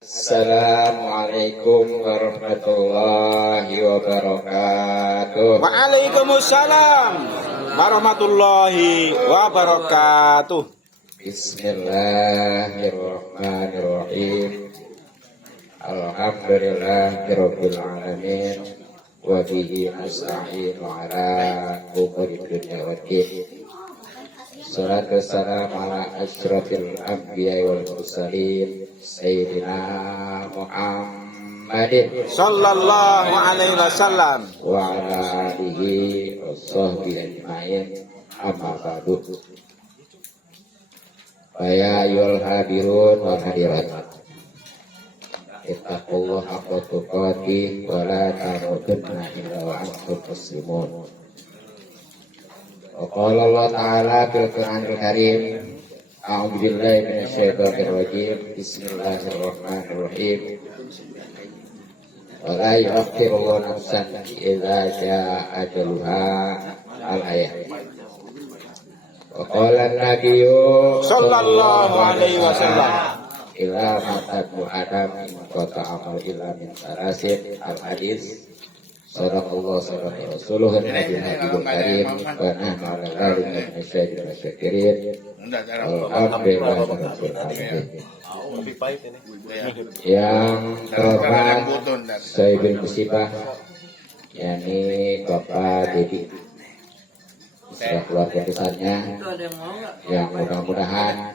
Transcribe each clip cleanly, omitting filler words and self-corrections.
Assalamualaikum warahmatullahi wabarakatuh. Waalaikumsalam warahmatullahi wabarakatuh. Bismillahirrahmanirrahim. Alhamdulillahirabbil alamin wa bihi nasta'inu ala umuri dunya waddin. Salatu wassalamu ala asyrafil anbiya'i wal mursalin Sayyidina Muhammadin Sallallahu alaihi wasallam wa ala alihi wa sahbihi ajma'in, amma ba'du. Ya ayyuhal hadirun wal hadirat, ittaqullaha haqqa tuqatih wa la tamutunna illa wa antum muslimun. Qala Allah Ta'ala fil Qur'anil Karim, a'udzu billahi minasyaitonir rajim. Bismillahirrahmanirrahim. Wa la yu'akhiru nafsan idza jaa ajaluha al-ayat. Wa qala an-nabiyyu sallallahu alaihi wasallam ila matabu adam qata amal illa min tarasin al-hadis. Sadaqallahu sadaqallahu rasuluh Nabi Habibul Karim wa nahnu ala dzalika minasyaitonir rasyirin. Alhamdulillah rabbil alamin. Yang terhormat Sayyidul Musibah, yakni Bapak Dedi beserta keluarga besarnya, yang mudah-mudahan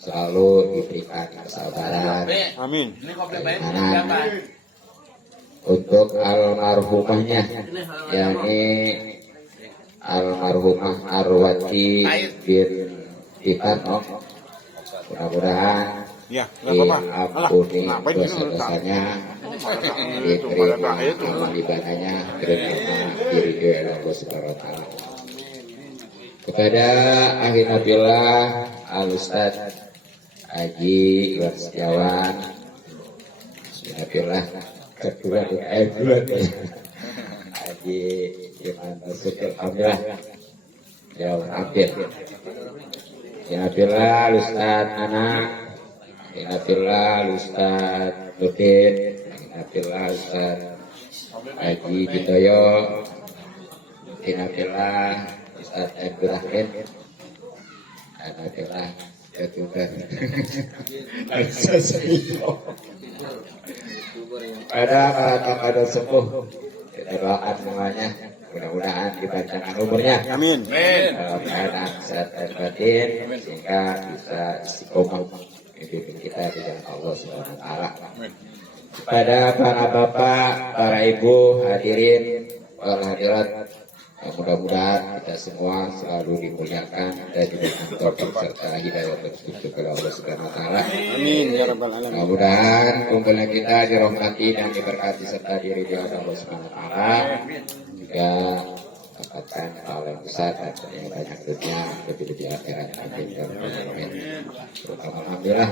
selalu diberikan kesabaran, amin, keimanan. Untuk almarhumahnya, yakni almarhumah Arwati bin Tikarno, mudah-mudahan diampuni dosa-dosanya, diterima amal ibadahnya, dan diridhoi oleh Allah Subhanahu wa Ta'ala. Kepada Akhi Nabilah Al-Ustaz Haji Iwan Setiawan, Nabilah kedua Haji Iman Basuki, alhamdulillah ya hampir. Alhamdulillah Ustaz Nana, alhamdulillah Ustaz Nurdin, alhamdulillah Ustaz Haji Bitoyo, alhamdulillah Ustaz Ibrahim, alhamdulillah ketua pada para sepuh, kita doakan semuanya, mudah-mudahan dipanjangkan umurnya, amin, dalam keadaan sehat dan batin, sehingga bisa istiqomah hidup kita di jalan Allah Subhanahu wa Ta'ala. Pada para bapak, para ibu, hadirin, para hadirat, mudah-mudahan kita semua selalu dimuliakan dan diberikan taufik serta hidayah petunjuk kepada Allah Subhanahu wa Ta'ala. amin ya rabbal alamin. Mudah-mudahan kumpulan kita dirahmati dan diberkati serta diridhoi oleh Allah Subhanahu wa Ta'ala, juga dapatkan hal yang besar dan yang banyak dunia, lebih-lebih akhirat. Amin ya rabbal alamin. Terutama alhamdulillah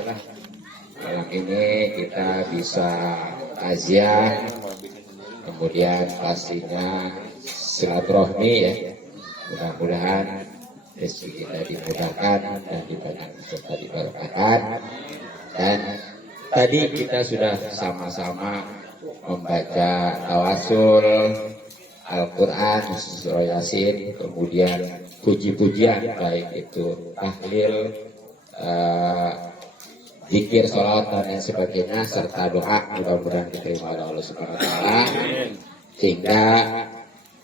malam ini kita bisa takziah, kemudian pastinya silaturahmi ya. Mudah-mudahan rezeki kita dimudahkan dan dibanyak serta diberkahkan. Dan tadi kita sudah sama-sama membaca tawasul Al-Quran, surah Yasin, kemudian puji-pujian baik itu tahlil, zikir, sholat dan lain sebagainya, serta doa mudah-mudahan diterima oleh Allah Subhanahu wa Ta'ala, sehingga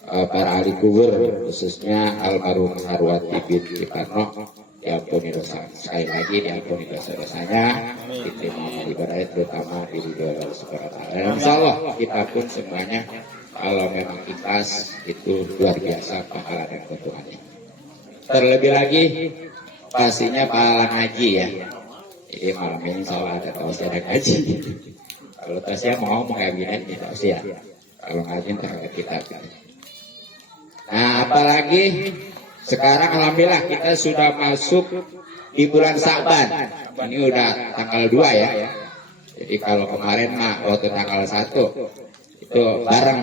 para ahli kubur khususnya almarhum Arwati bin Tikarno diampuni dosa, sekali lagi diampuni dosa-dosanya, diterima amal ibadah, terutama diridhoi oleh Allah Subhanahu wa Ta'ala. Dan insyaallah kita pun semuanya kalau memang ikhlas itu luar biasa pahala dan keuntungannya. Terlebih lagi pastinya pahala ngaji ya. Jadi malam ini insyaallah ada tausiah dan ngaji. Kalau tausiah mau mengabinet di tausiah, kalau ngaji terhadap kita. Nah, apalagi sekarang alhamdulillah kita sudah masuk di bulan Sa'ban. Ini udah tanggal 2 ya. Jadi kalau kemarin mah waktu tanggal 1 itu bareng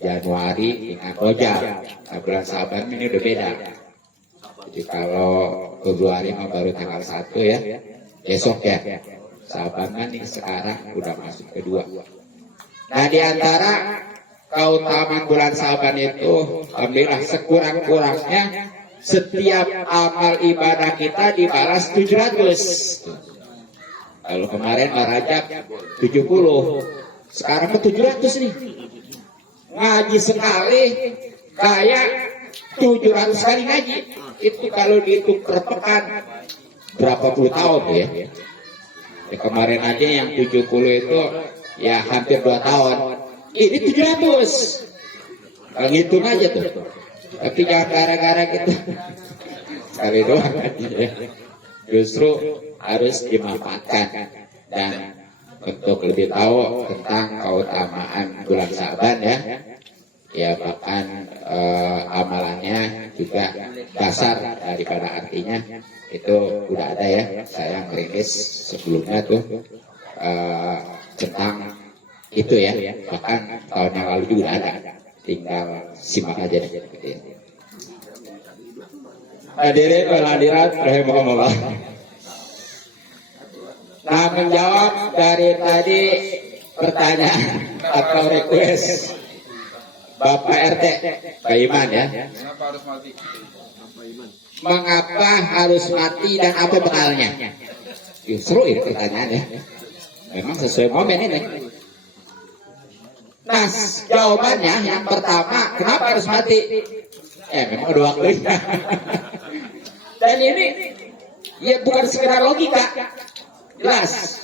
Januari dengan Rojab. Nah, bulan Sa'ban ini udah beda. Jadi kalau Februari mah baru tanggal 1 ya. Besok ya. Saban nih sekarang udah masuk kedua. Nah di antara keutamaan bulan Saban itu, alhamdulillah sekurang-kurangnya setiap amal ibadah kita dibalas 700. Kalau kemarin Rajab 70, sekarang ke 700 nih. Ngaji sekali kayak 700 kali ngaji. Itu kalau dihitung per pekan berapa puluh tahun ya. Kemarin aja yang 70 itu ya hampir 2 tahun. Ini 700. Kalau ngitung aja tuh. Tapi jangan gara-gara gitu. Sekali doang aja ya. Justru harus dimanfaatkan. Dan untuk lebih tahu tentang keutamaan bulan Sa'ban ya bahkan amalannya juga dasar daripada artinya itu udah ada ya. Saya ngerilis sebelumnya tuh tentang itu ya, bahkan tahun yang lalu juga ada, tinggal simak aja deh gitu ya. Hadirin wal hadirat rahimakumullah. Nah, menjawab dari tadi pertanyaan atau request Bapak RT Pak Iman ya. Mengapa harus mati dan apa bekalnya? Seru ini pertanyaannya. Memang sesuai momen ini. Nah, jawabannya yang pertama, kenapa harus mati? Memang udah waktunya. Dan ini ya bukan sekedar logika. Jelas.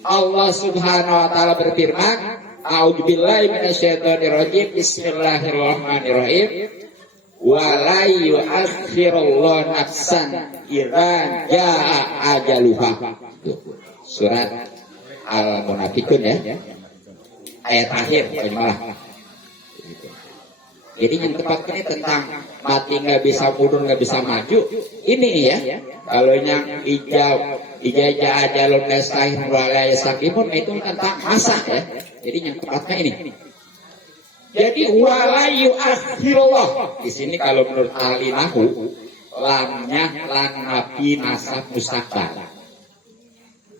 Allah Subhanahu wa taala berfirman, A'udzubillahi minasyaitonirrajim. Bismillahirrahmanirrahim. Wa la yu'akhirullahu nafsan idza jaa ajaluha. Surat Al-Munafikun ya. Ayat akhir malah. Jadi yang tepat ini tentang mati nggak bisa mundur, nggak bisa maju. Ini ya. Kalau yang ijazah ajalun nastahir walaya sakimun itu tentang masa ya. Jadi yang tepatnya ini. Jadi walayu akhirullah. Di sini kalau menurut ahli nahwu, lamnya lam nabi nasab mustaqbal.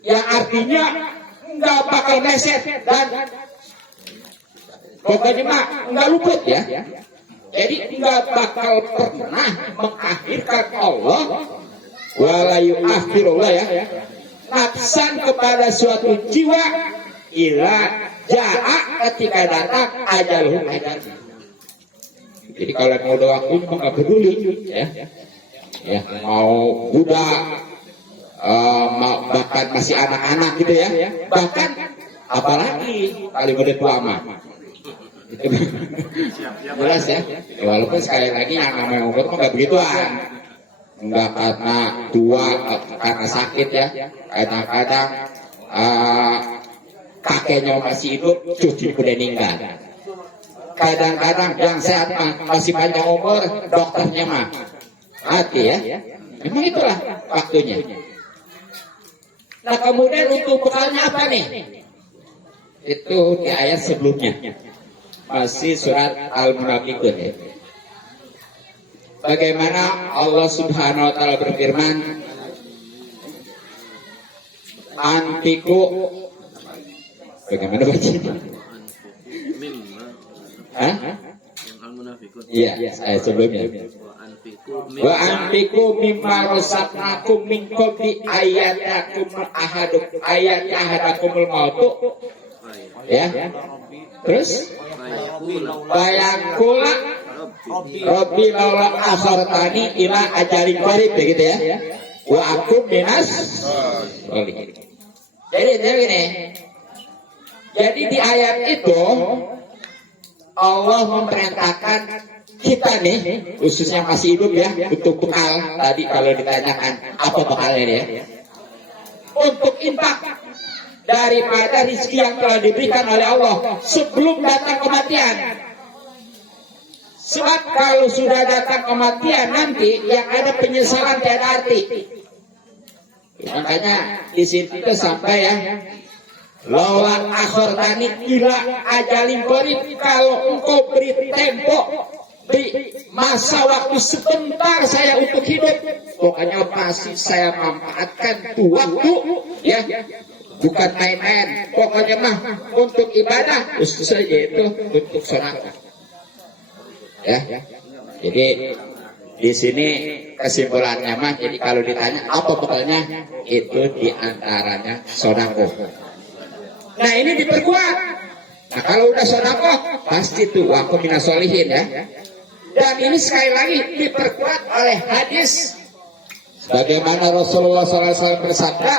Yang artinya nggak bakal meset dan pokoknya mah nggak luput ya. Jadi nggak bakal pernah mengakhirkan Allah walayu akhirullah ya. Nafsan kepada suatu jiwa ila jaa ketika datang ajaluhum ajalnya. Jadi kalau mau udah waktu nggak peduli ya. Ya mau budak bahkan masih anak-anak gitu ya. Bahkan apalagi kali udah tua mah. Jelas ya. Walaupun sekali lagi yang namanya umur kok nggak begituan. Enggak karena tua, karena sakit ya. Kadang-kadang kakeknya masih hidup, cucu udah meninggal. Kadang-kadang yang sehat masih panjang umur, dokternya mah mati ya. Memang itulah waktunya. Nah kemudian untuk bekalnya apa nih? Itu di ayat sebelumnya. Masih surat Al-Munafikun ya. Bagaimana Allah Subhanahu wa taala berfirman, antiku bagaimana bacanya? Hah? Iya, ayat sebelumnya. Wa antiku mimma rasaqnakum min qabli ayatakum ahadakumul mautu. Ya. Terus bayangkula Rabbi laula akhartani ila ajalin qarib begitu ya. Wa akum minas sholihin. Jadi begini. Jadi di ayat itu Allah memerintahkan kita nih khususnya masih hidup ya untuk bekal. Tadi kalau ditanyakan apa bekalnya ya, untuk infak daripada rezeki yang telah diberikan oleh Allah sebelum datang kematian. Sebab kalau sudah datang kematian nanti yang ada penyesalan tiada arti. Makanya di situ sampai ya, laula akhirtani ila ajalin qarib, kalau engkau beri tempo, beri masa waktu sebentar saya untuk hidup, pokoknya pasti saya manfaatkan tuh waktu ya bukan main-main. Pokoknya mah untuk ibadah, khusus saja itu untuk sedekah. Ya, jadi di sini kesimpulannya mah, jadi kalau ditanya apa pokoknya itu diantaranya sedekah. Nah ini diperkuat. Nah kalau udah sedekah pasti tuh waqfu minas sholihin ya. Dan ini sekali lagi diperkuat oleh hadis bagaimana Rasulullah SAW bersabda,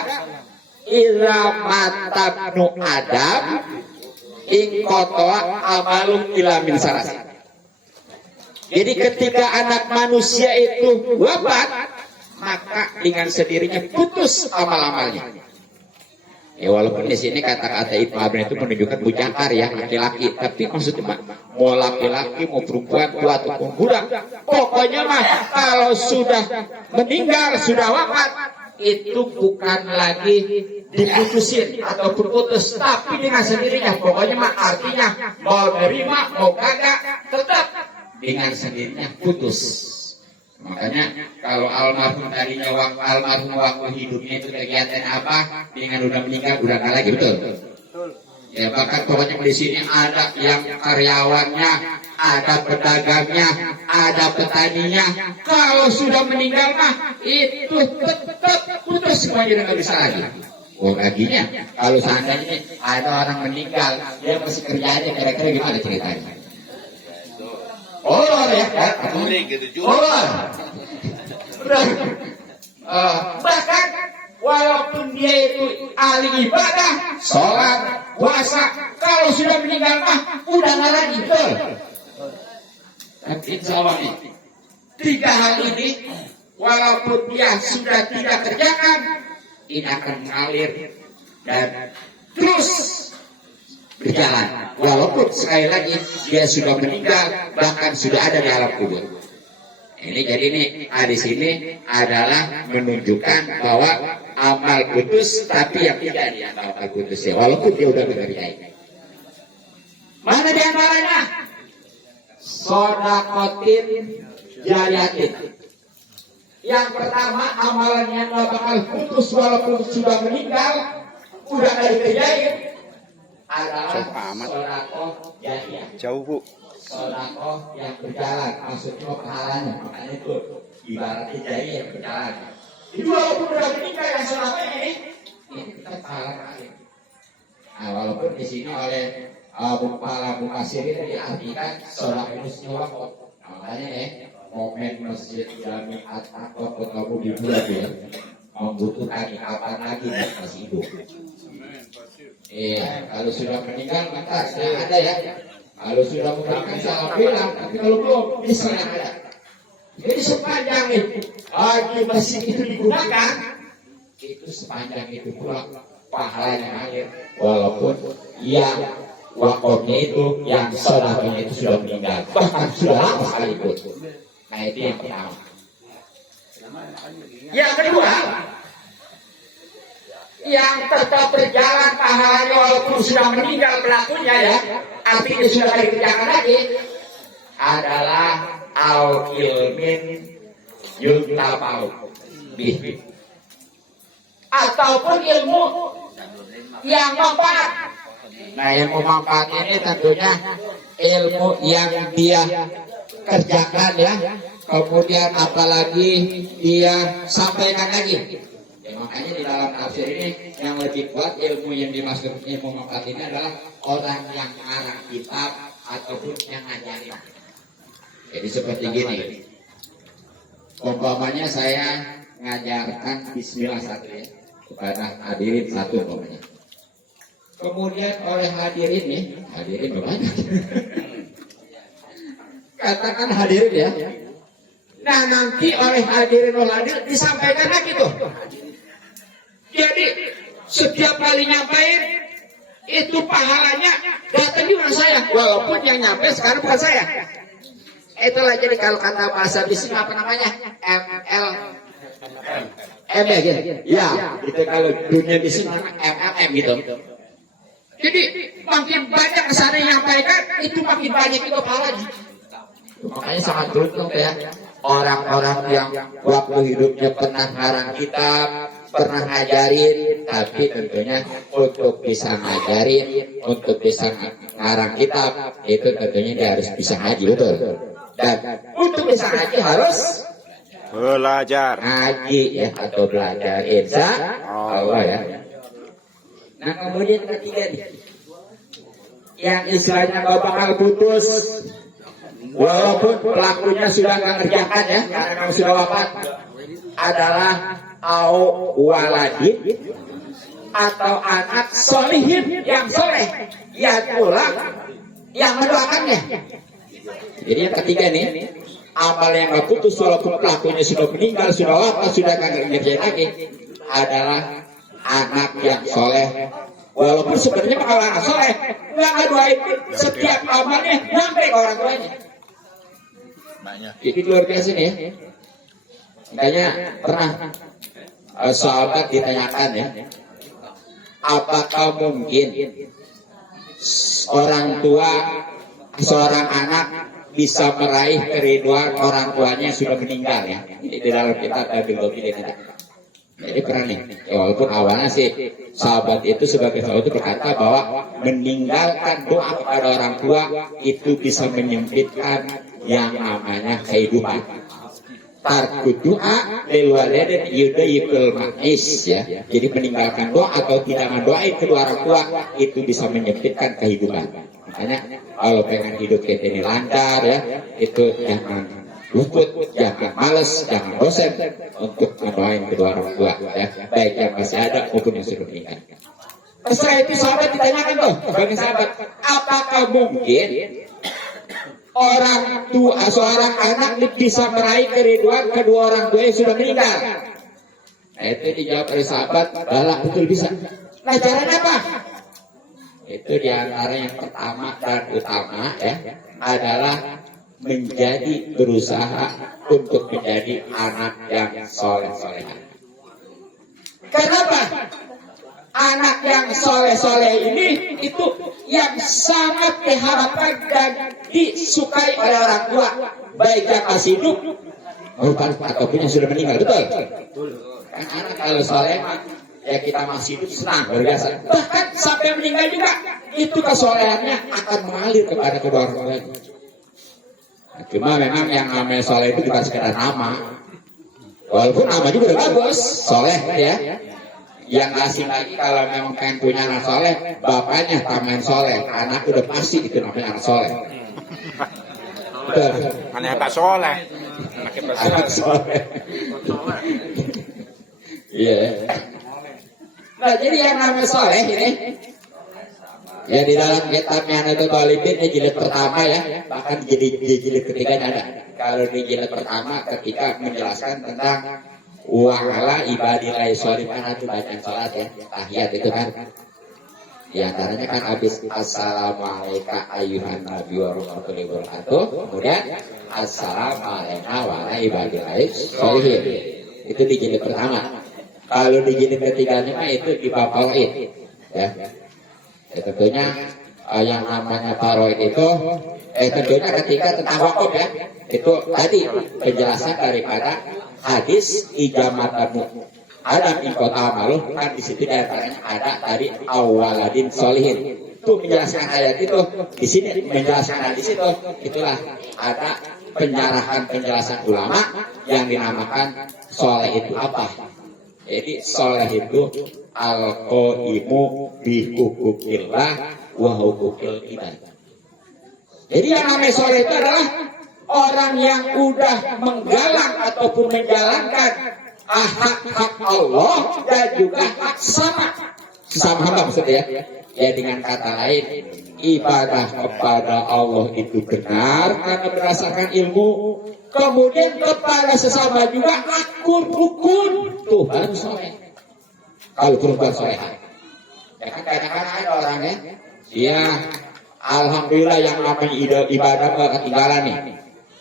"Idza matabnu Adam in qata'a amalu illa min salas." Jadi ketika anak manusia itu wafat, maka dengan sendirinya putus amal-amalnya. Ya walaupun di sini kata-kata Ibnu Abdin itu menunjukkan mujakar ya, laki-laki, tapi maksudnya mau laki-laki mau perempuan tua ataupun budak, pokoknya mah kalau sudah meninggal, sudah wafat, itu bukan lagi diputusin ataupun putus, tapi dengan sendirinya. Pokoknya mah artinya mau nerima mau kagak tetap dengan sendirinya putus. Makanya kalau almarhum tadinya almarhum waktu hidupnya itu kegiatan apa, dengan udah meninggal udah nggak lagi, betul? Ya bahkan pokoknya di sini ada yang karyawannya, ada pedagangnya, ada petaninya. Kalau sudah meninggal mah itu tetap putus semuanya, nggak bisa lagi. Oh laginya kalau seandainya ada orang meninggal, dia masih kerjanya kira-kira gimana ceritanya? Olor ya, olor. Bahkan walaupun dia itu ahli ibadah, sholat, puasa, kalau sudah meninggal mah udah nggak lagi, betul. Dan insya Allah nih, 3 hal ini walaupun dia sudah tidak kerjakan, ini akan mengalir dan terus berjalan. Walaupun sekali lagi dia sudah meninggal, bahkan sudah ada di alam kubur. Ini jadi ini hadis ini adalah menunjukkan bahwa amal putus, tapi yang tidak diantar amal putus ya, walaupun dia udah mengerjakan. Mana di antaranya? Sodakotin jariyatin. Yang pertama amalannya nggak bakal putus walaupun sudah meninggal, udah nggak dikerjain, adalah sodakoh jariyah. Jauh bu. Sodakoh yang berjalan, maksudnya pahalanya, makanya itu ibaratnya jariyah yang berjalan. Itu walaupun udah meninggal yang sodakohnya ini tetap pahala. Nah walaupun di sini oleh para mufasirin diartikan sodakoh itu wakaf. Makanya momen masjid Jami'at atau ketemu di bulan ya, membutuhkan kapan lagi masih hidup. Kalau sudah meninggal maka sudah ada ya. Kalau sudah memberikan salam bilang, tapi kalau belum bisa ada. Jadi sepanjang itu masjid itu digunakan, itu sepanjang itu pula pahalanya mengalir. Walaupun yang wakafnya itu, yang sedekahnya itu sudah meninggal, bahkan sudah lama sekalipun. Nah itu yang pertama. Yang kedua, yang tetap berjalan pahalanya walaupun sudah meninggal pelakunya ya, artinya sudah tidak dikerjakan lagi, adalah al-ilmin yuntafa'u bih, ataupun ilmu yang manfaat. Nah ilmu manfaat ini tentunya ilmu yang dia kerjakan ya, kemudian apalagi dia sampaikan lagi. Ya, makanya di dalam tafsir ini yang lebih kuat ilmu yang dimaksud ilmu manfaat ini adalah orang yang ngarang kitab ataupun yang ngajarin. Jadi seperti gini, umpamanya saya ngajarkan Bismillah satu ya kepada hadirin satu umpamanya. Kemudian oleh hadirin nih, hadirin banyak. Katakan hadirin ya. Nah nanti oleh hadirin disampaikan lagi tuh. Jadi setiap kali nyampein itu pahalanya datang juga saya, walaupun yang nyampe sekarang bukan saya. Itulah jadi kalau kata bahasa bisnis apa namanya M ya gitu. Ya, itu kalau dunia bisnis MLM gitu. Jadi makin banyak kesana yang nyampaikan itu makin banyak itu pahalanya. Makanya sangat beruntung ya orang-orang yang waktu hidupnya pernah ngarang kitab, pernah ngajarin, tapi tentunya untuk bisa ngajarin, untuk bisa ngarang kitab, itu tentunya dia harus bisa ngaji, betul. Dan untuk bisa ngaji harus Belajar. ngaji ya, atau belajar. Insya Allah ya. Nah kemudian ketiga nih, yang istilahnya gak bakal putus, walaupun pelakunya sudah nggak ngerjakan ya, karena memang sudah wafat, adalah au waladin, atau anak solihin yang soleh, yang pula yang mendoakannya. Jadi yang ketiga nih, amal yang gak putus walaupun pelakunya sudah meninggal, sudah wafat, sudah nggak ngerjain lagi, adalah anak yang soleh. Walaupun sebenarnya kalau anak soleh nggak ngaduain setiap amalnya nyampe ke orang tuanya. Jadi luar biasa nih ya. Makanya pernah sahabat ditanyakan ya, apakah mungkin orang tua seorang anak bisa meraih keriduan orang tuanya yang sudah meninggal ya? Di dalam kitab Al-Biqobi ini. Jadi pernah nih, ya walaupun awalnya sih sahabat itu sebagai sahabat itu berkata bahwa meninggalkan doa kepada orang tua itu bisa menyempitkan yang namanya kehidupan. Tarku doa lewaledet yudayikul ma'is ya. Jadi meninggalkan doa atau tidak mendoain kedua orang tua itu bisa menyempitkan kehidupan. Makanya kalau pengen hidup kita ini lancar ya, itu jangan luput, jangan males, jangan bosan untuk mendoain kedua orang tua ya, baik yang masih ada maupun yang sudah meninggal. Setelah itu sahabat ditanyakan tuh bagi sahabat, apakah mungkin orang tua seorang anak bisa meraih keriduan kedua orang tua yang sudah meninggal? Nah, itu dijawab oleh sahabat, balak betul bisa. Nah caranya apa? Itu diantara yang pertama dan utama ya adalah menjadi berusaha untuk menjadi anak yang soleh-soleh. Kenapa? Anak yang soleh-soleh ini itu yang sangat diharapkan dan disukai oleh orang tua, baik yang masih hidup ataupun yang sudah meninggal, betul? Kan anak kalau soleh ya kita masih hidup senang, luar biasa. Bahkan sampai meninggal juga itu kesolehannya akan mengalir kepada kedua orang tua. Cuma memang yang namanya soleh itu bukan sekedar nama. Walaupun nama juga udah bagus, soleh ya. Yang asing lagi kalau memang pengen punya anak soleh, bapaknya taman soleh, anak udah pasti itu namanya anak soleh. Anak Pak Soleh. Anak soleh. Iya. Nah jadi yang namanya soleh ini, ya di dalam kitabnya Nahdlatul Talibin jilid pertama ya, bahkan di jilid ketiganya ada. Kalau di jilid pertama ketika menjelaskan tentang wa'ala ibadillahi sholihin, itu bacaan sholat ya, tahiyat itu kan. Di antaranya kan habis assalamualaikum ayyuhan nabi wa rahmatullahi wa barakatuh, kemudian assalamualaikum wa ibadillahi sholihin. Itu di jilid pertama. Kalau di jilid ketiganya itu di bab tauhid ya. Ya, tentunya yang namanya taroid itu tentunya ketika tentang wakaf ya, itu tadi penjelasan daripada hadis ijamatamu ada ingkota maluh kan di situ diantaranya ada tadi awaladin solihin, itu menjelaskan ayat itu. Di sini menjelaskan hadis itu, itulah ada penjelasan ulama yang dinamakan soleh itu apa. Jadi soleh itu al-qaimu bi hukukillah wa hukukil ibad. Jadi yang namanya soleh itu adalah orang yang udah menggalang ataupun menjalankan hak-hak Allah dan juga hak sama hamba maksudnya ya. Ya dengan kata lain, ibadah kepada Allah itu benar karena berdasarkan ilmu. Kemudian kepada sesama juga akur rukun, tuh baru soleh. Kalau perempuan soleh, ya kan kadang-kadang ada orangnya, ya alhamdulillah yang namanya ibadah ketinggalan nih,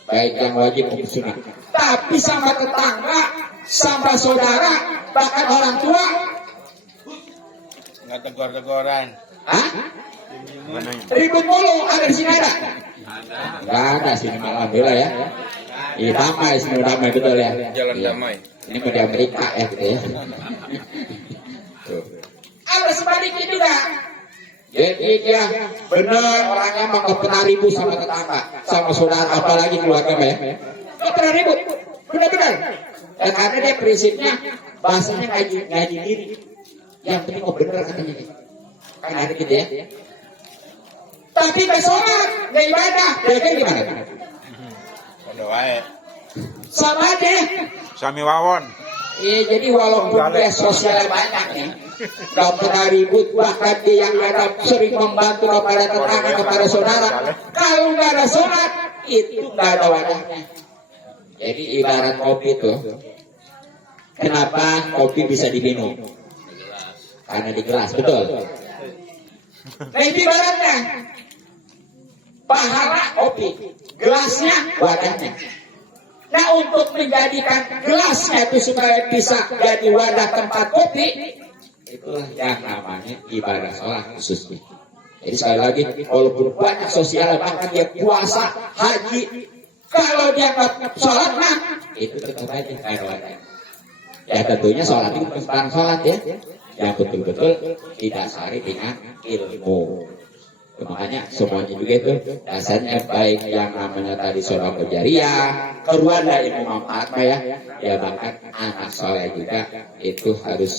baik yang wajib maupun sunnah. Tapi sama tetangga, sama saudara, bahkan orang tua, nggak tegur-teguran. hah? Ribut mulu, ada di sini ada? Nggak ada sini, alhamdulillah ya. Damai, semua damai betul ya. Jalan damai. Ini mau di Amerika ya gitu ya. Ada sebaliknya juga. Jadi dia benar orangnya emang gak pernah ribut sama tetangga, sama saudara, apalagi keluarga ya. Gak pernah ribut, benar-benar. Dan karena dia prinsipnya bahasanya ngaji diri. Yang penting kok benar katanya. Kan ada gitu ya. Tapi gak sholat, gak ibadah, dia gimana? Udah wae. Sama deh. Sami wawon. Iya, jadi walaupun dia sosial banyak nih, gak pernah ribut, bahkan dia yang ada sering membantu kepada tetangga, kepada saudara. Kalau gak ada sholat, itu gak ada wadahnya. Jadi ibarat kopi tuh, kenapa kopi bisa diminum? Karena di gelas, betul. Nah itu ibaratnya, pahala kopi, gelasnya wadahnya. Nah untuk menjadikan gelasnya itu supaya bisa jadi wadah tempat kopi, itulah yang namanya ibadah sholat khususnya. Jadi sekali lagi, walaupun banyak sosial, bahkan dia puasa, haji, kalau dia nggak sholat mah, itu tetap aja kayak wadah. Ya tentunya sholat itu bukan sembarang sholat ya, yang betul-betul didasari dengan ilmu. Makanya semuanya juga itu dasarnya baik yang namanya tadi sholat jariah, keluar dari ilmu manfaat ya bahkan anak soleh juga itu harus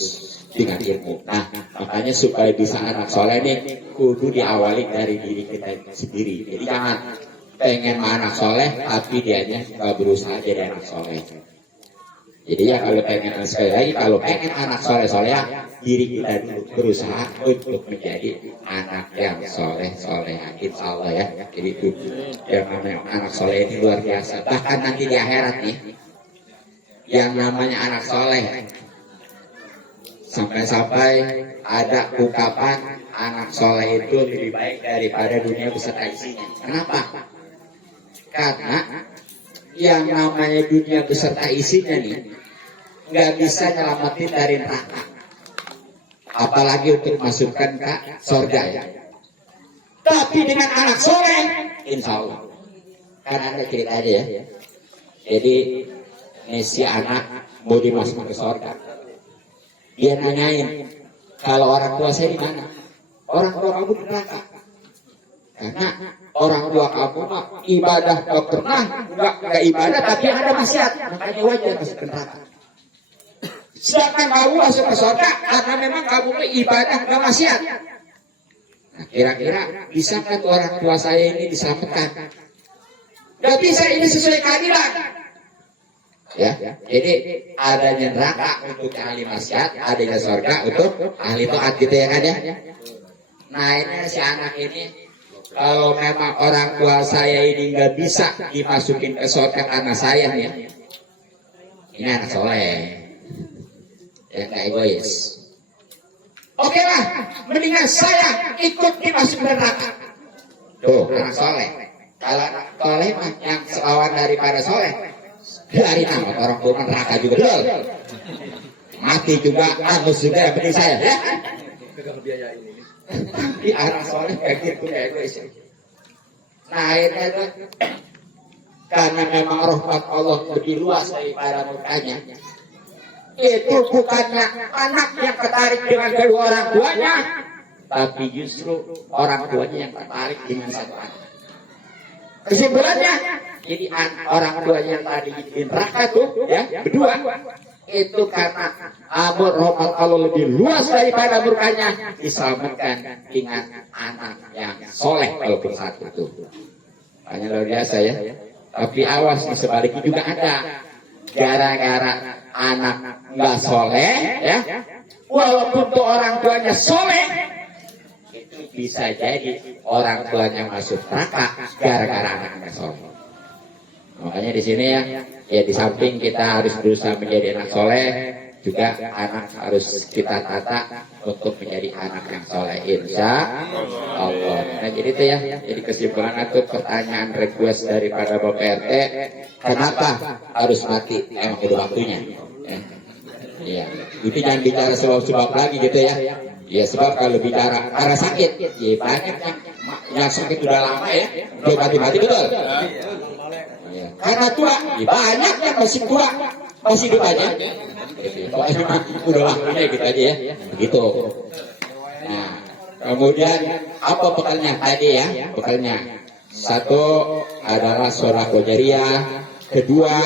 dengan ilmu. Nah makanya supaya bisa anak soleh ini kudu diawali dari diri kita sendiri. Jadi jangan pengen anak soleh tapi dianya nggak berusaha jadi anak soleh. Jadi ya kalau pengen sekali lagi kalau pengen anak soleh ya diri kita dulu berusaha untuk menjadi anak yang soleh insya Allah ya. Jadi itu yang namanya anak soleh ini luar biasa. Bahkan nanti di akhirat nih yang namanya anak soleh sampai ada ungkapan anak soleh itu lebih baik daripada dunia beserta isinya. Kenapa? Karena yang namanya dunia beserta isinya nih nggak bisa nyelamatin dari neraka, apalagi untuk masukkan ke surga ya. Tapi dengan anak soleh, insya Allah. Kan ada cerita aja ya. Jadi ini si anak mau dimasukkan ke surga. Dia nanyain, kalau orang tua saya di mana? Orang tua kamu di neraka. Karena orang tua kamu mah ibadah nggak pernah, nggak ibadah tapi ada maksiat, makanya wajar masuk ke neraka. Sedangkan kamu masuk ke surga karena memang kamu ibadah nggak maksiat. Nah, kira-kira bisakah orang tua saya ini diselamatkan? Nggak bisa, ini sesuai keadilan. Ya, jadi adanya neraka untuk ahli maksiat, adanya surga untuk ahli taat gitu ya kan ya. Nah ini si anak ini, kalau memang orang tua saya ini nggak bisa dimasukin ke surga karena saya ya, ini anak soleh. Yang gak egois. Oke lah, mendingan saya ikut dimasuk neraka. Tuh, anak soleh. Kalau anak soleh mah yang selawan daripada soleh, dari nama orang tua neraka juga betul. Mati juga, angus juga yang penting saya. Ya? Tapi anak soleh kayak gitu gak egois. Nah akhirnya itu karena memang rahmat Allah lebih luas daripada mukanya. Itu bukannya anak yang tertarik dengan kedua orang tuanya, tapi justru orang tuanya yang tertarik dengan satu anak. Kesimpulannya, jadi orang tuanya yang tadi di neraka tuh, ya berdua, itu karena amur rahmat Allah lebih luas daripada murkanya, diselamatkan dengan anak yang soleh kalau bersatu itu. Hanya luar biasa ya. Tapi awas di sebaliknya juga ada. Gara-gara anak nggak soleh, ya, walaupun tuh orang tuanya soleh, itu bisa jadi orang tuanya masuk neraka gara-gara anak nggak soleh. Makanya di sini ya di samping kita harus berusaha menjadi anak soleh, juga anak harus kita tata untuk menjadi anak yang soleh, insya Allah. Nah jadi itu ya, jadi kesimpulan itu pertanyaan request daripada Bapak RT, kenapa harus mati? Emang udah waktunya. Iya, itu jangan bicara sebab-sebab lagi gitu ya. Ya sebab kalau bicara karena sakit, ya banyak yang sakit udah lama ya, udah mati-mati betul. Ya. Karena tua, ya banyak yang masih tua, masih hidup aja. Gitu. Pokoknya mah udah waktunya gitu aja ya. Begitu. Nah, kemudian apa bekalnya tadi ya? Bekalnya satu adalah sodaqah jariyah, kedua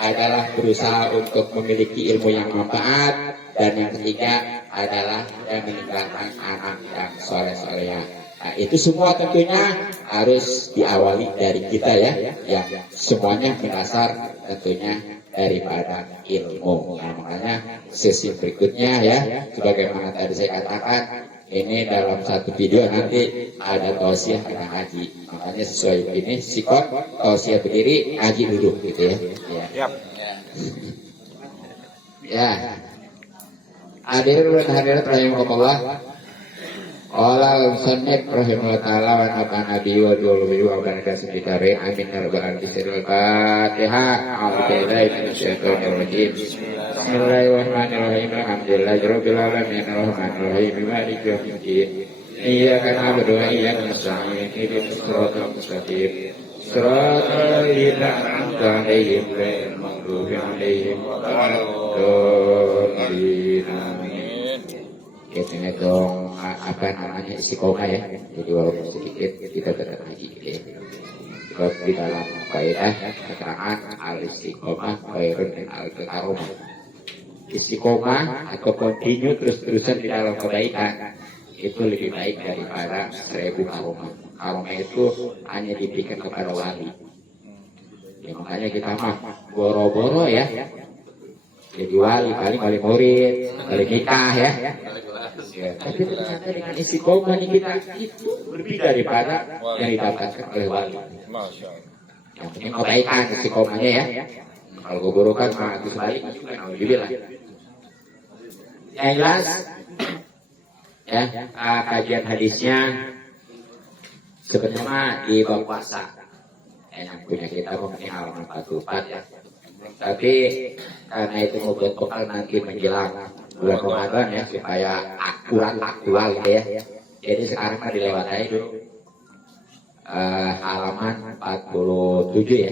adalah berusaha untuk memiliki ilmu yang manfaat, dan yang ketiga adalah meninggalkan anak yang soleh-solehah. Nah, itu semua tentunya harus diawali dari kita ya, yang semuanya berdasar tentunya daripada ilmu. Nah, makanya sesi berikutnya ya, sebagaimana tadi saya katakan, ini dalam satu video nanti ada tausiah tentang haji. Makanya sesuai ini sikot tausiah berdiri, haji duduk gitu ya. Yap. Ya. Hadirin dan hadirat rahimakumullah. Qala al-musannif rahimahullah ta'ala wa nafa'ana bihi wa bihi wa barakatuh fitari amin ya rabbal alamin. Al-Fatihah. A'udzubillahi minasyaitonir rajim. Bismillahirrahmanirrahim. Alhamdulillahirabbil alamin arrahmanir rahim maliki yaumiddin. Iyyaka na'budu wa iyyaka nasta'in. Ihdinas siratal mustaqim. Siratal ladzina an'amta 'alaihim ghairil maghdubi 'alaihim waladdallin. Amin. Kita dong apa namanya istiqomah ya. Jadi walaupun sedikit kita tetap haji gitu ya. Sebab di dalam kaidah keterangan al-istiqomah khairun min al-karomah. Istiqomah atau continue terus-terusan di dalam kebaikan itu lebih baik daripada 1000 karomah. Karomah itu hanya diberikan kepada wali. Ya, makanya kita mah boro-boro ya. Jadi wali, paling wali murid, wali nikah ya. Ya, tapi ternyata dengan istiqomah kita itu berbeda daripada yang didapatkan oleh wali. Yang penting kebaikan istiqomahnya ya. Kalau keburukan mah itu sebaliknya juga. Alhamdulillah. Yang jelas ya, kajian hadisnya sebenarnya di bab puasa. Yang punya kita mungkin halaman 44 ya. Tapi karena itu mau buat bekal nanti menjelang bulan Ramadan ya, supaya aktual gitu ya. Jadi sekarang kan dilewat aja dulu halaman 47 ya.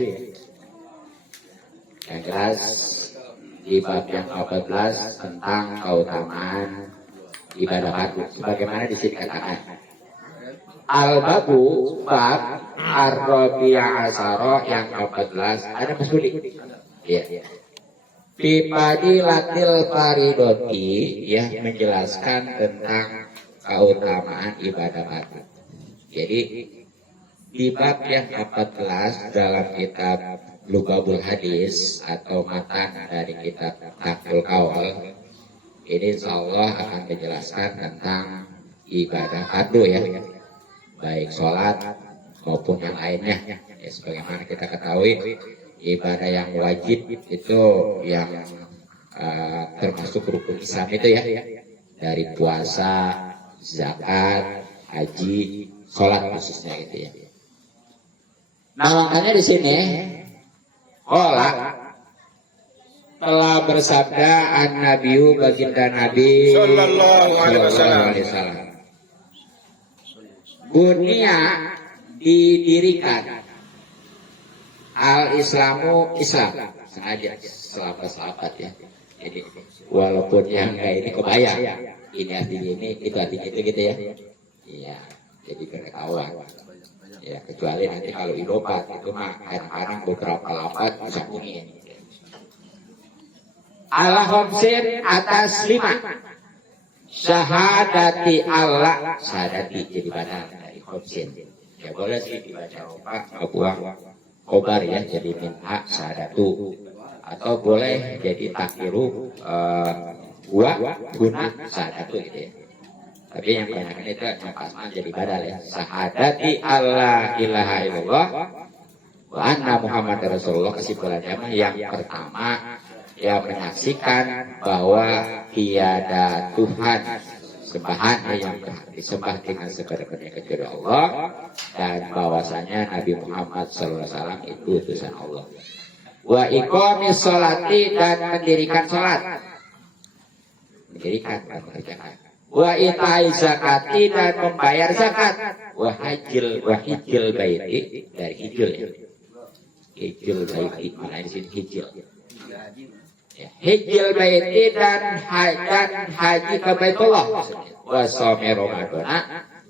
Yang jelas di bab yang 14 tentang keutamaan ibadah fardu. Sebagaimana di sini katakan, al-babu bab ar-rabi'a asyara yang 14 ada Mas Budi. Iya. Pipadi latil faridoti ya, menjelaskan tentang keutamaan ibadah fardu. Jadi di bab yang 14 dalam kitab Lughabul Hadis atau matan dari kitab Taqul Qaul, ini insyaallah akan menjelaskan tentang ibadah fardu ya, baik sholat maupun yang lainnya. Ya, sebagaimana kita ketahui, ibadah yang wajib itu yang termasuk rukun Islam itu ya, dari puasa, zakat, haji, sholat khususnya gitu ya. Nah, makanya di sini telah bersabda an-nabiyyu baginda Nabi sallallahu alaihi wasallam, dunia didirikan al-islamu Islam, sengaja selapat ya. Jadi walaupun yang kayak ini kebayang ini artinya ini, itu artinya itu gitu ya. Iya, jadi pengetahuan. Ya, kecuali nanti kalau idopat itu mah kadang-kadang beberapa lafaz bisa bunyi. Ala khamsin atas 5 syahadati Allah, syahadati jadi badal dari khamsin. Ya boleh sih dibaca buang kobar ya, jadi minha syahadatu, atau boleh jadi takdiru guna syahadatu gitu ya. Tapi yang banyak itu yang pasman jadi badal ya. Syahadati Allah ilaha illallah wa anna Muhammad Rasulullah, kesimpulannya yang pertama yang menyaksikan bahwa tiada Tuhan sembahan yang disembah dengan sebenar-benarnya kecuali Allah, dan bahwasanya Nabi Muhammad SAW itu utusan Allah. Wa iqamis sholati, dan mendirikan sholat, mendirikan dan mengerjakan. Wa itai zakati, dan membayar zakat. Wa hijil baiti, dari hijil ya. Hijil baiti, mana di sini hijil? hijil baiti dan haji ke Baitullah wa shaumi Ramadan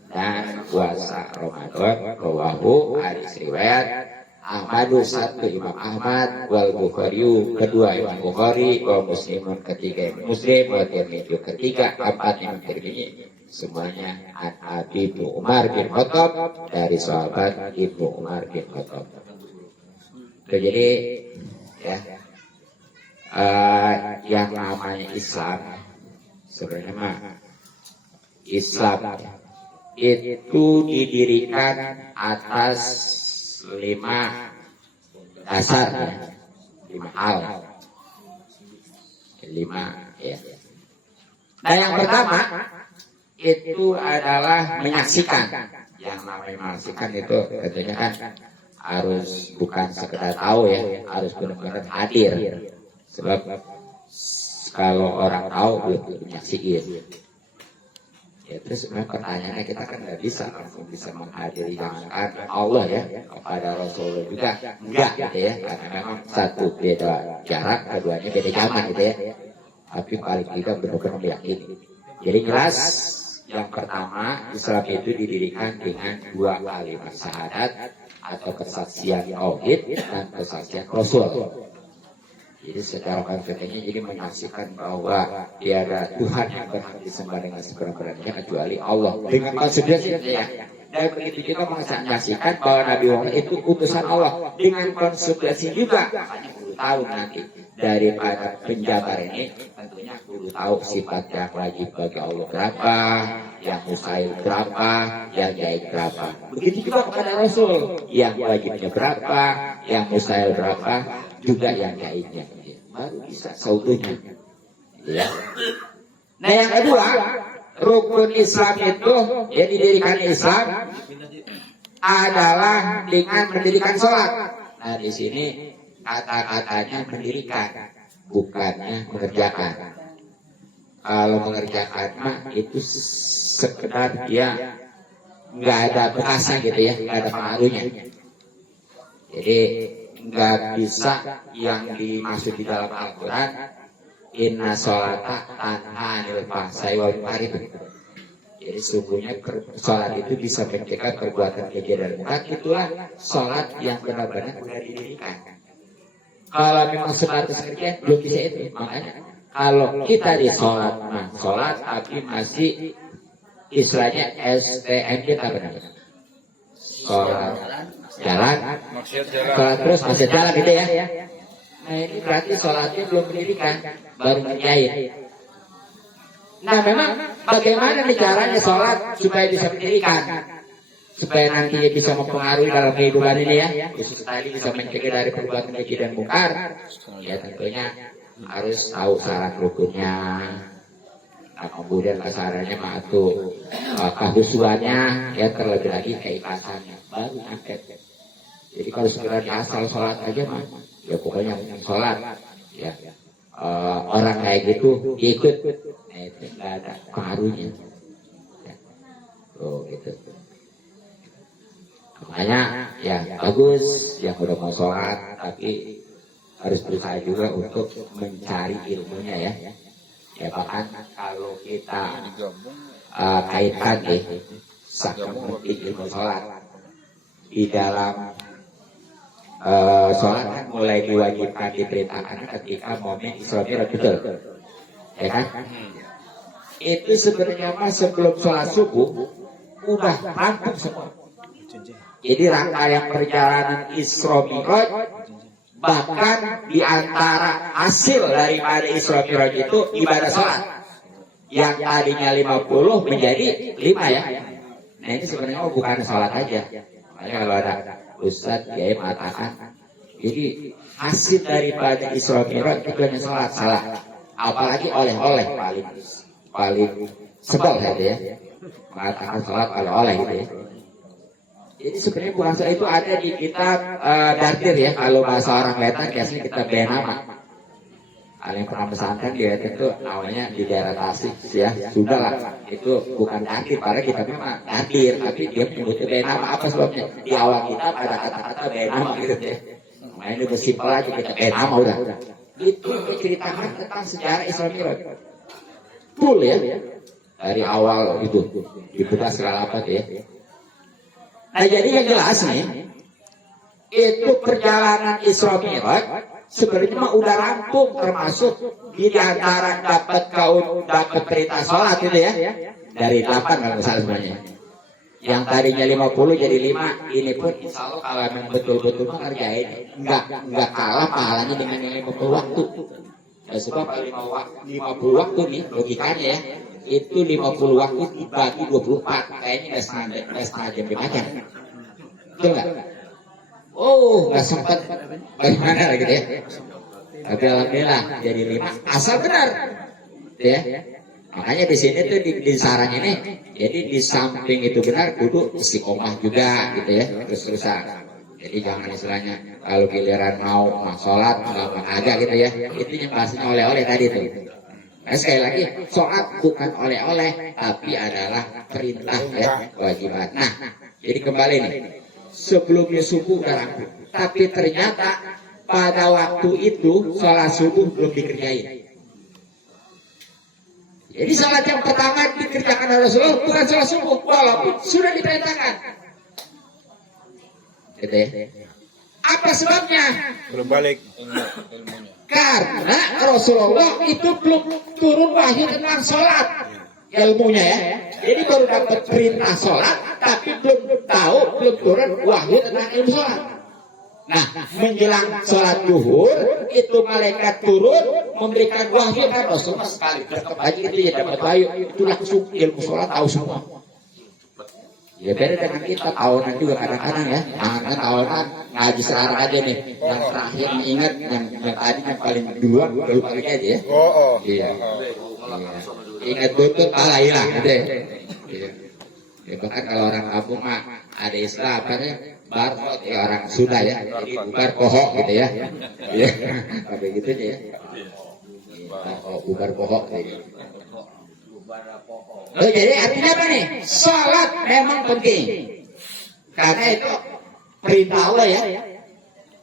dan puasa Ramadan. Rawahu hadis riwayat Ahmadu satu Imam Ahmad wal Bukhari kedua Imam Bukhari wa Muslimun ketiga Imam Muslim wa Tirmidzi ketiga keempat Imam Tirmidzi semuanya an Abi Umar bin Khattab dari sahabat Ibnu Umar bin Khattab. Jadi ya yang namanya Islam sebenarnya mah Islam itu didirikan atas 5 dasar ya. 5 hal 5 ya. Nah yang pertama itu adalah menyaksikan. Yang namanya menyaksikan itu tentunya kan harus bukan sekedar tahu ya, harus benar-benar hadir. Sebab kalau orang tahu belum menyaksikan. Ya, terus pertanyaannya kita kan nggak bisa langsung bisa menghadiri jangankan Allah ya, kepada Rasulullah juga enggak gitu ya, karena memang satu beda jarak, keduanya beda zaman gitu ya. Tapi paling tidak benar-benar meyakini. Jadi jelas yang pertama Islam itu didirikan dengan 2 kalimat syahadat atau kesaksian tauhid dan kesaksian Rasul. Jadi secara konsepnya jadi menyaksikan bahwa tiada Tuhan yang berhak disembah dengan sebenar-benarnya kecuali Allah. Dengan konsekuensi ya. Dan begitu juga menyaksikan bahwa Nabi Muhammad itu utusan Allah. Dengan konsekuensi juga makanya perlu tahu nanti daripada penjabar ini tentunya perlu tahu sifat yang wajib bagi Allah berapa, yang mustahil berapa, yang jahit berapa. Begitu juga kepada Rasul, yang wajibnya berapa, yang mustahil berapa, juga yang jahitnya. Baru bisa seutuhnya. Ya. Nah yang kedua, rukun Islam itu yang didirikan Islam adalah dengan mendirikan sholat. Nah di sini kata-katanya mendirikan, bukannya mengerjakan. Kalau mengerjakan mah itu sekedar dia nggak ada bekasnya gitu ya, nggak ada pengaruhnya. Jadi nggak bisa yang dimaksud di dalam Al-Quran inna sholata tanha anil fahsai wal munkar. Jadi sesungguhnya sholat itu bisa mencegah perbuatan keji dan munkar. Itulah sholat yang benar-benar sudah didirikan. Kalau memang sebatas kerja belum bisa itu. Makanya kalau kita di sholat, nah sholat tapi masih istilahnya STM kita benar-benar sholat jalan, sholat terus masih jalan gitu ya. Nah ini berarti sholatnya belum pendidikan, baru menjahit. Nah memang bagaimana nih caranya sholat supaya bisa pendidikan, supaya nanti bisa mempengaruhi dalam kehidupan ini ya, khusus tadi bisa mencegah dari perbuatan keji dan munkar. Ya tentunya harus tahu syarat rukunnya. Nah kemudian kasarannya matu kehusuannya ya, terlebih lagi keikhlasannya, baru angket. Jadi kalau sekedar asal sholat aja mah, ya pokoknya sholat, ya orang kayak gitu ikut, itu nggak ada pengaruhnya. Ya. Oh gitu. Makanya ya bagus yang udah mau sholat, tapi harus berusaha juga untuk mencari ilmunya ya. Ya bahkan kalau kita kaitkan sangat penting ilmu sholat di dalam sholat kan mulai diwajibkan diperintahkan ketika momen Isra Mi'raj betul, ya kan? Itu sebenarnya mas sebelum sholat subuh udah rampung semua. Jadi rangkaian perjalanan Isra Mi'raj, bahkan di antara hasil daripada Isra Mi'raj itu ibadah sholat yang tadinya 50 menjadi 5 ya. Nah ini sebenarnya bukan sholat aja. Makanya kalau ada Ustadz Kiai mengatakan, jadi hasil daripada Isra Mi'raj itu hanya sholat, salah. Apalagi oleh-oleh paling sebel gitu ya, mengatakan sholat oleh-oleh gitu ya. Jadi sebenarnya puasa itu ada di kitab Dardir ya, kalau bahasa orang Wetan biasanya kita beri nama. Kalau yang pernah pesantren dia itu namanya di daerah Tasik ya, sudah lah itu bukan Dardir, padahal kita memang Dardir, tapi dia menyebutnya beri nama. Apa sebabnya? Di awal kita ada kata-kata beri nama gitu ya. Makanya itu simpel aja kita beri nama udah. itu menceritakan tentang sejarah Isra Mi'raj. Full ya, dari awal itu dibuka segala apa ya. Nah jadi yang jelas nih, itu perjalanan Isra Mi'raj sebenarnya mah udah rampung, termasuk di antara dapat perintah sholat itu ya, dari 8 kalau misalnya sebenarnya. Yang tadinya 50 jadi 5, ini pun insya Allah kalau memang betul-betul mengerjain nggak kalah pahalanya dengan yang 50 waktu. Ya, sebab kalau 50 waktu nih logikanya ya, itu 50 waktu dibagi 24, kayaknya nggak setengah jam dimakan. Betul nggak? Oh, nggak sempat bagaimana lagi ya? Tapi alhamdulillah jadi 5 asal benar, ya. Makanya di sini tuh di saran ini, jadi di samping itu benar, kudu istiqomah juga gitu ya, terus-terusan. Jadi jangan istilahnya kalau giliran mau sholat nggak ada gitu ya, itu yang bahasanya oleh-oleh tadi tuh. Nah, sekali lagi, sholat bukan oleh-oleh, tapi adalah perintah ya, kewajiban. Nah, jadi kembali nih, sebelumnya subuh udah rampung, tapi ternyata pada waktu itu sholat subuh belum dikerjain. Jadi sholat yang pertama dikerjakan oleh Rasulullah bukan sholat subuh, walaupun sudah diperintahkan. Gitu ya. Apa sebabnya? Belum balik. Karena Rasulullah itu belum turun wahyu tentang sholat, ilmunya ya. Jadi baru dapat perintah sholat, tapi belum turun wahyu tentang ilmu sholat. Nah, menjelang sholat zuhur itu malaikat turun memberikan wahyu kan Rasulullah sekali berkata aja itu ya dapat wahyu itu langsung ilmu sholat tahu semua. Ya beda dengan kita tahunan juga kadang-kadang ya, tahunan ngaji sekarang aja nih, yang terakhir ingat yang tadi yang paling duluan lupa lagi aja ya. Iya. Ingat betul kalah hilang gitu ya. Ya bahkan kalau orang kampung mah ada istilah apa ya? Barkot ya orang Sunda ya, jadi bubar kohok gitu ya, ya, kayak gitu ya. Bubar kohok gitu. Oh, jadi artinya apa nih? Sholat memang penting, karena itu perintah Allah ya.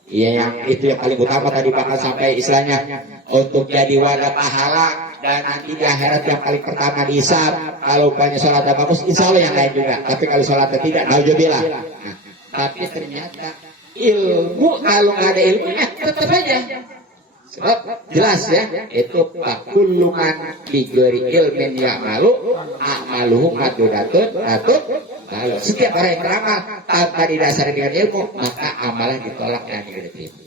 Iya yang itu yang paling utama tadi bahkan sampai istilahnya untuk jadi wadah pahala dan nanti di akhirat yang paling pertama dihisab. Kalau banyak sholatnya bagus, insya Allah yang lain juga. Tapi kalau sholatnya tidak, nauzubillah. Tapi ternyata ilmu kalau nggak ada ilmunya tetap aja. Sebab jelas ya, itu pakulungan bigori ilmin ya malu, amaluhu madudatun, kalau setiap orang yang beramal tanpa didasari dengan ilmu, maka amalan ditolak dan diterima.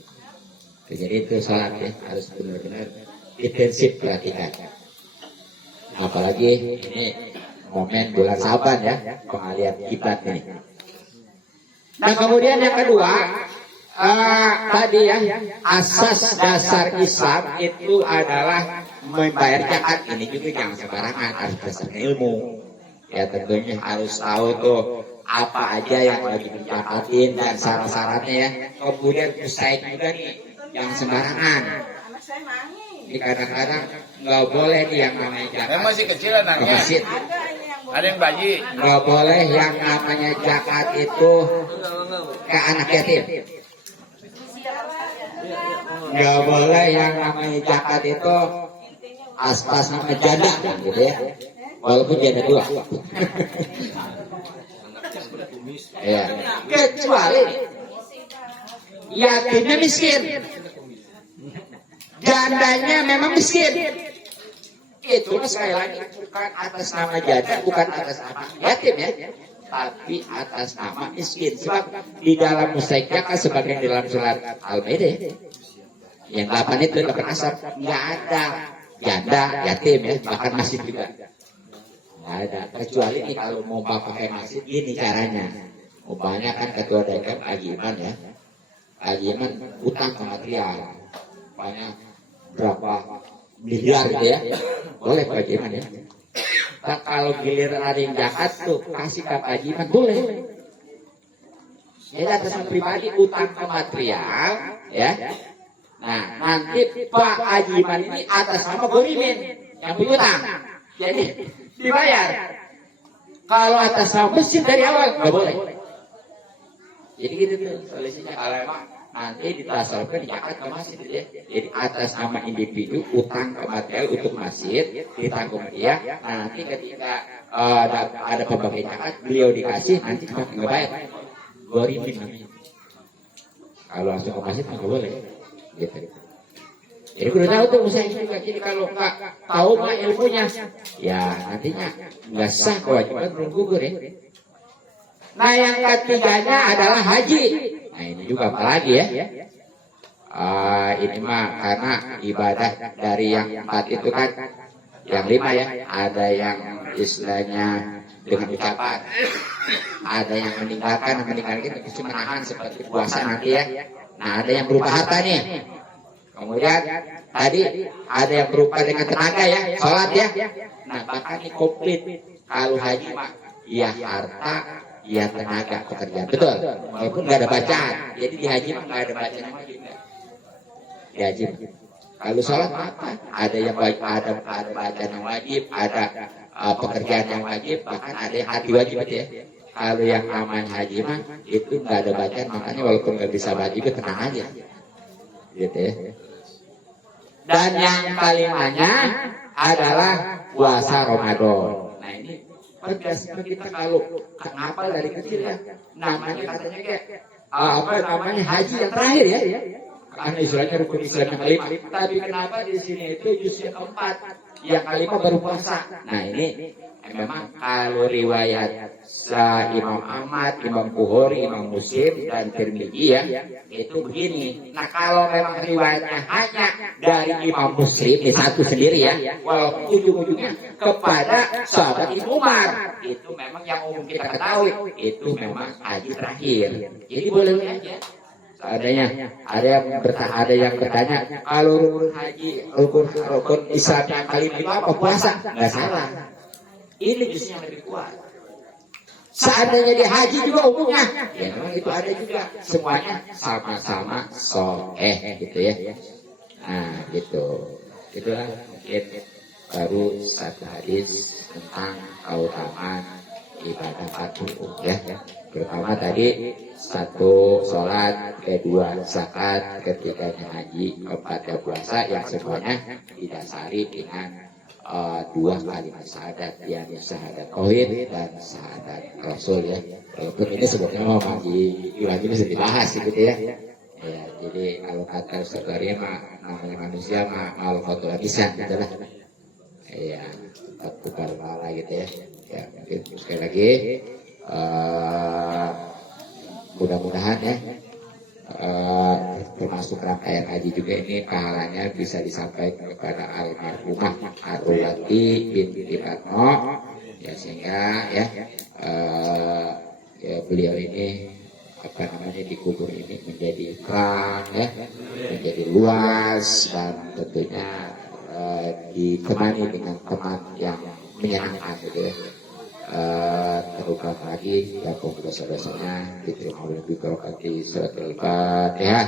Jadi itu sholat ya, harus benar-benar intensif perhatikan. Apalagi ini momen bulan Saban ya, pengalian kiblat ini. Nah kemudian yang kedua, tadi ya, asas dasar Islam itu adalah membayar zakat. Ini juga jangan sembarangan, harus berdasarkan ilmu. Ya tentunya harus tahu tuh apa aja yang lagi dizakatin dan syarat-syaratnya ya. Kemudian usai juga nih, jangan sembarangan. Jadi kadang-kadang nggak boleh nih yang namanya zakat. Memang masih kecil anaknya. Ada yang bayi. Nggak boleh yang namanya zakat itu ke anak yatim. Nggak boleh yang namanya zakat itu aspas nama janda gitu ya. Walaupun janda dua. Ya. Kecuali yatimnya miskin. Jandanya memang miskin. Itu sekali lagi bukan atas nama janda, bukan atas nama yatim ya, tapi atas nama miskin. Sebab di dalam mustahiq kan sebagian di dalam surat Al-Maidah yang 8 itu 8 asap nggak ada janda, yatim ya, bahkan masjid juga nggak ada. Kecuali nih kalau mau pakai masjid gini caranya. Umpamanya kan ketua dagang agiman ya, agiman utang ke material, banyak berapa miliar gitu ya, boleh bagaimana ya. Nah, kalau giliran ada yang zakat tuh kasih ke agiman boleh. Jadi atas pribadi utang ke material ya. Nah nanti Pak agiman ini atas nama gorimin yang punya utang, jadi dibayar. Kalau atas nama mesin dari awal nggak boleh. Jadi gitu tuh solusinya. Kalau emang nanti ditasalkan diangkat ke masjid ya. Jadi atas nama individu utang ke material untuk masjid ditanggung dia. Nah, nanti ketika ada pembagian zakat beliau dikasih nanti cuma tinggal bayar. Gorimin namanya. Kalau langsung ke masjid nggak boleh. Gitu. Jadi udah tahu tuh usaha juga. Jadi kalau nggak tahu mah ilmunya, ya nantinya nggak sah kewajiban belum gugur ya. Nah yang ketiganya adalah haji. Nah ini juga apalagi ya. Ini mah karena ibadah dari yang 4 itu kan, yang 5 ya. Ada yang istilahnya dengan ucapan, ada yang meninggalkan itu menahan seperti puasa nanti ya. Nah ada yang berupa harta nih. Kemudian tadi ada yang berupa dengan tenaga ya, sholat ya. Nah bahkan ini komplit. Kalau haji mah ya harta, ya tenaga pekerjaan. Betul. Walaupun nggak ada bacaan. Jadi di haji mah nggak ada bacaan yang wajib. Di haji. Kalau sholat apa? Ada yang wajib, ada bacaan yang wajib, ada pekerjaan yang wajib, bahkan ada yang hati wajib ya. Kalau yang namanya haji mah itu nggak ada bacaan, makanya walaupun nggak bisa wajib itu tenang aja. Gitu ya. Dan yang kelimanya adalah puasa Ramadan. Nah ini biasanya kita kalau kenapa dari kecil ya namanya katanya kayak namanya haji yang terakhir ya. Karena istilahnya rukun Islam yang kelima. Tapi kenapa di sini itu justru yang keempat, yang kelima baru puasa. Nah ini memang kalau riwayat Imam Ahmad, Imam Bukhari, Imam Muslim dan Tirmidzi ya itu begini. Nah kalau memang riwayatnya hanya dari Imam Muslim ini satu sendiri ya, walaupun ujung-ujungnya kepada sahabat Ibnu Umar, itu memang yang umum kita ketahui itu memang haji terakhir. Jadi boleh aja. Seadanya ada yang bertanya kalau rukun Islam yang kelima apa puasa? Nggak salah. Ini justru yang lebih kuat. Seandainya di haji juga umumnya, ya memang itu ada juga. Semuanya sama-sama soleh gitu ya. Nah gitu. Itulah mungkin baru satu hadis tentang keutamaan ibadah patuh ya. Pertama tadi 1 sholat, kedua zakat, ketiganya haji, keempatnya puasa yang semuanya didasari dengan 2 kalimat syahadat, yakni syahadat tauhid dan syahadat rasul ya. Walaupun ini sebetulnya mau lagi bisa dibahas gitu ya. Ya jadi kalau kata saudari namanya manusia al fatul lisan gitu lah. Ya tetap tukar malah gitu ya. Ya mungkin sekali lagi mudah-mudahan ya termasuk rangkaian haji juga ini pahalanya bisa disampaikan kepada almarhumah Arulati binti Fatno ya sehingga ya beliau ini dikubur ini menjadi terang ya, menjadi luas dan tentunya ditemani dengan teman yang menyenangkan gitu ya. Terutama lagi ya dosa-dosanya diterima oleh berkati surat Al-Fatihah.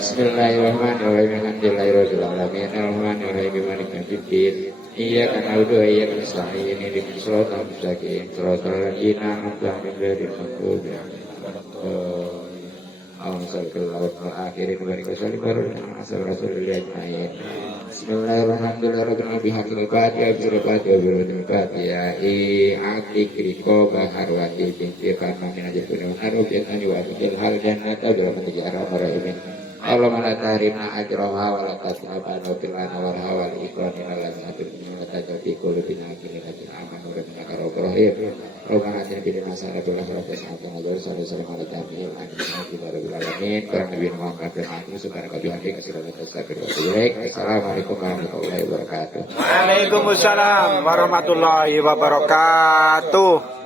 Bismillahirrahmanirrahim. Alhamdulillahirabbil alamin. Arrahmanirrahim. Maliki yaumiddin. Iyyaka na'budu wa iyyaka nasta'in. Ihdinas siratal mustaqim. Siratal ladzina an'amta 'alaihim ghairil Allahumma la tahrimna ajraha wa la tas'abana fil anwar wal ikrami la nasabina tajati qulubina qinatin amanu rabbina karobrohim Rabbana atina fid dunya hasanah wa fil akhirati hasanah wa qina adzabannar alamin kurang lebih mohon subhanaka bihamdika Assalamualaikum warahmatullahi wabarakatuh. Waalaikumsalam warahmatullahi wabarakatuh.